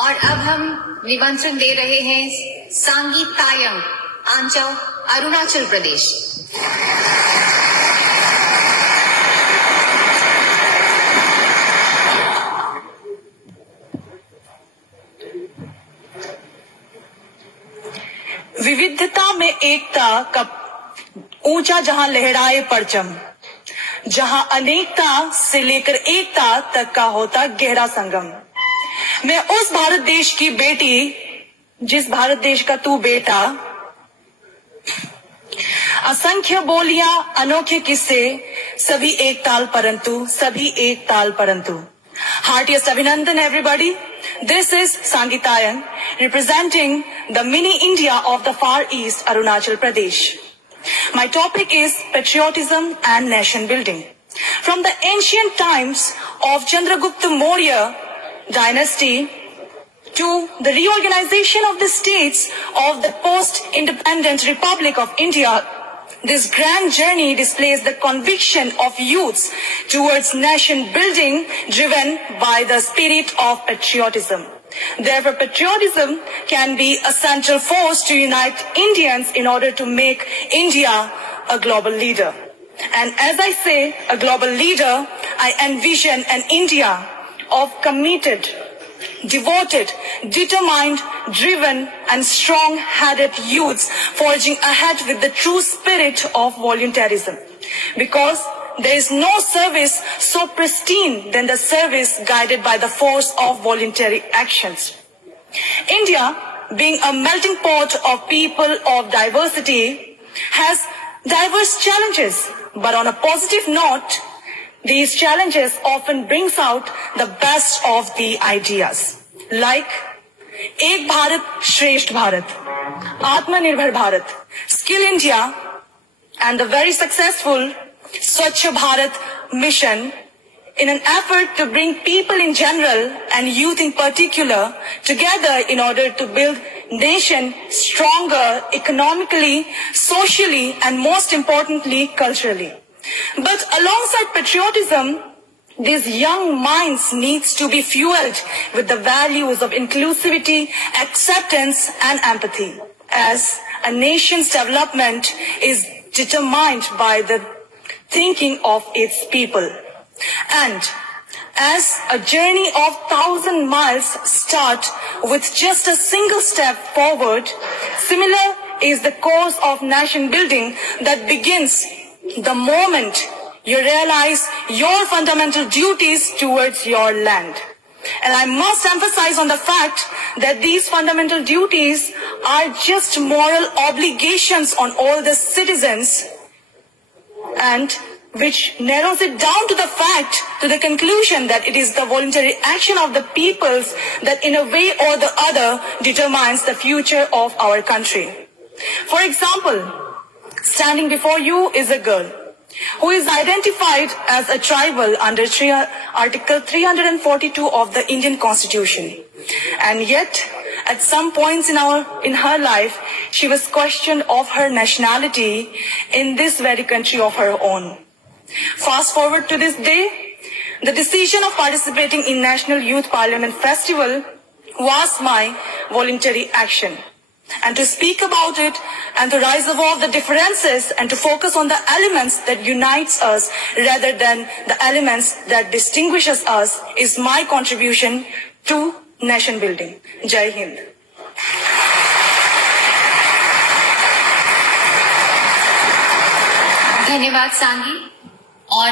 और अब हम निमंत्रण दे रहे हैं सांगी तायंग, आंचल, अरुणाचल प्रदेश। विविधता में एकता का ऊंचा जहां लहराए परचम, जहां अनेकता से लेकर एकता तक का होता गहरा संगम। मैं उस भारत देश की बेटी, जिस भारत देश का तू बेटा, असंख्य बोलियां, अनोखे किस्से, सभी एक ताल परंतु, सभी एक ताल परंतु। Heartiest Abhinandan, everybody. This is Sangi Tayang, representing the mini India of the Far East, Arunachal Pradesh. My topic is patriotism and nation building. From the ancient times of Chandragupta Maurya dynasty to the reorganization of the states of the post-independent Republic of India, this grand journey displays the conviction of youths towards nation building driven by the spirit of patriotism. Therefore, patriotism can be a central force to unite Indians in order to make India a global leader. And as I say, a global leader, I envision an India of committed, devoted, determined, driven and strong-headed youths forging ahead with the true spirit of voluntarism. Because there is no service so pristine than the service guided by the force of voluntary actions. India, being a melting pot of people of diversity, has diverse challenges. But on a positive note, these challenges often brings out the best of the ideas. Like Ek Bharat, Shresht Bharat, Atmanirbhar Bharat, Skill India, and the very successful Swachh Bharat mission in an effort to bring people in general and youth in particular together in order to build nation stronger economically, socially, and most importantly, culturally. But alongside patriotism, these young minds needs to be fueled with the values of inclusivity, acceptance, and empathy, as a nation's development is determined by the thinking of its people. And as a journey of 1,000 miles start with just a single step forward, similar is the course of nation building that begins the moment you realize your fundamental duties towards your land. And I must emphasize on the fact that these fundamental duties are just moral obligations on all the citizens, and which narrows it down to the fact, to the conclusion that it is the voluntary action of the peoples that in a way or the other determines the future of our country. For example, standing before you is a girl who is identified as a tribal under Article 342 of the Indian Constitution. And yet, at some points in her life, she was questioned of her nationality in this very country of her own. Fast forward to this day, the decision of participating in National Youth Parliament Festival was my voluntary action. And to speak about it and to rise above the differences and to focus on the elements that unites us rather than the elements that distinguishes us is my contribution to nation building. Jai Hind. धन्यवाद सांगी। और